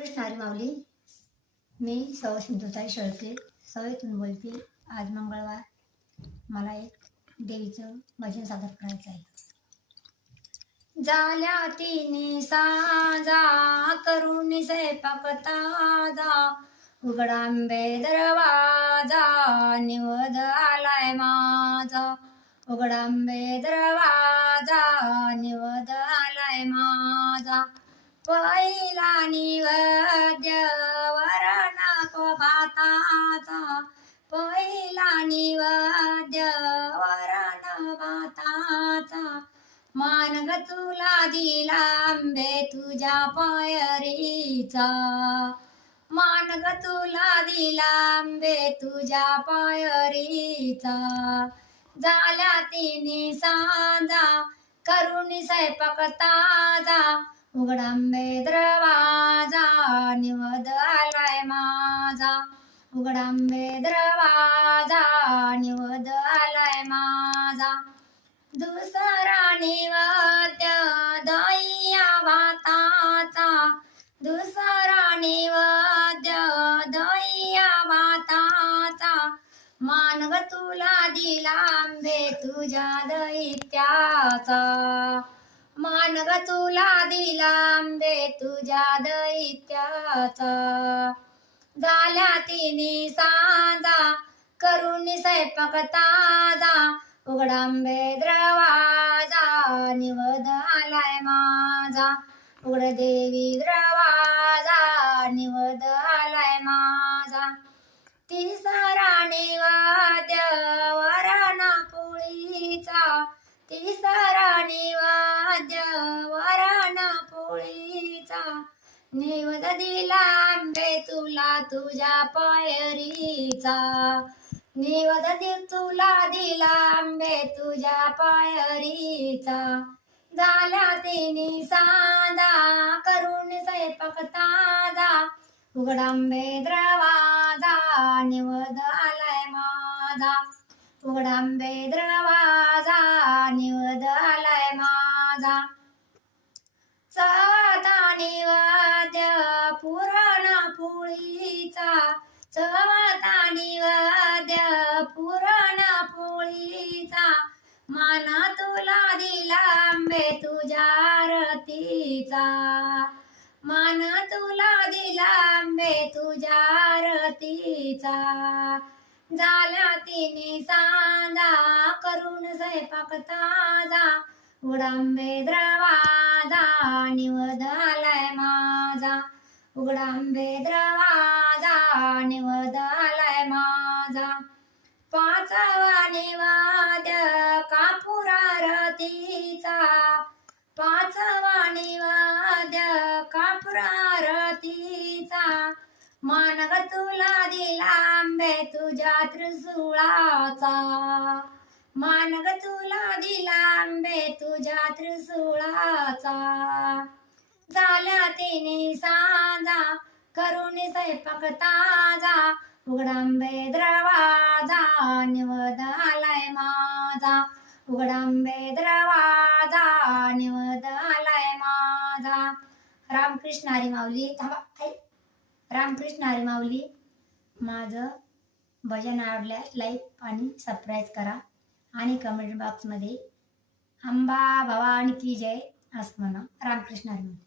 कृष्णारी माऊली मी सौ सिंधुताई शेळके. सवयीतून बोलते. आज मंगळवार. मला एक देवीचं भजन सादर करायचं आहे. झाल्या तिने साजा करून स्वयंपाक ताजा. उघडांबे दरवाजा निवद आलाय माझा. उघडांबे दरवाजा निवद आलाय माझा. पहिला निवद्य वरणक भाताचा पहिला निवद्य वरण भाताचा मानग तुला दिला आंबे तुझ्या पायरीचा. मानग तुला दिला आंबे तुझ्या पायरीचा. झाल्या तिने सांजा करुणी स्वयंपाक ताजा. उघडांबे द्रवाजा निवद आलाय माझा. उघडांबे द्रवाजा निवद आलाय माझा. दुसरा निवद्य दया भाताचा. दुसरा निवद्य दया भाताचा. मानव तुला दिलांबे तुझ्या दैत्याचा. मानग तुला दिलांबे तुझ्या दैत्याचा. झाल्या तिने सांजा करून स्वयंपाक ताजा. उघडांबे द्रवाजा निवद आलाय माझा. उघड देवी द्रवाजा निवद आलाय माझा. तिसरा निवाद्य वरणा पोळीचा. तिसरा निवा वरणा पोळीचा निवद दिला आंबे तुला तुझ्या पायरीचा. निवद दि तुला दिला आंबे तुझ्या पायरीचा. झाल्या तिने साधा करून स्वयंपाक ताजा. उघडांबे द्रवाजा निवद आलाय माझा. उघडांबे द्रवाजा निवद आलाय माझा. माना तुला दिला आंबे तुझ्या रतीचा मान तुला दिला आंबे तुझ्या रतीचा झाला तिने सांजा करून स्वयंपाक ताजा. उडांबे द्रवाजा निवद आलाय माझा. उघडांबे द्रवाजा निवद आलाय माझा. पाचवा निवाद्य कापुरारतीचा पाचवा निवाद्य कापुरारतीचा. मानग तुला दिला आंबे तुझ्या त्रिसुळाचा मानग तुला दिला आंबे तुझ्या त्रिसुळाचा झाल्या तिने सांजा करून स्वयंपाक ताजा. उघडांबे द्रवाजा निवद आलाय माझा. उघडांबे द्रवाजा निवद आलाय माझा. रामकृष्ण हरी माऊली थांबा रामकृष्ण हरी माऊली माझं भजन आवडल्यास लाईक आणि सबस्क्राईब करा. आणि कमेंट बॉक्समध्ये अंबा भवानी की जय असं म्हणा. रामकृष्ण हरी माऊली.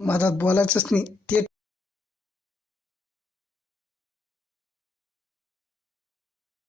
माझ्यात बोलायचंच नाही. ते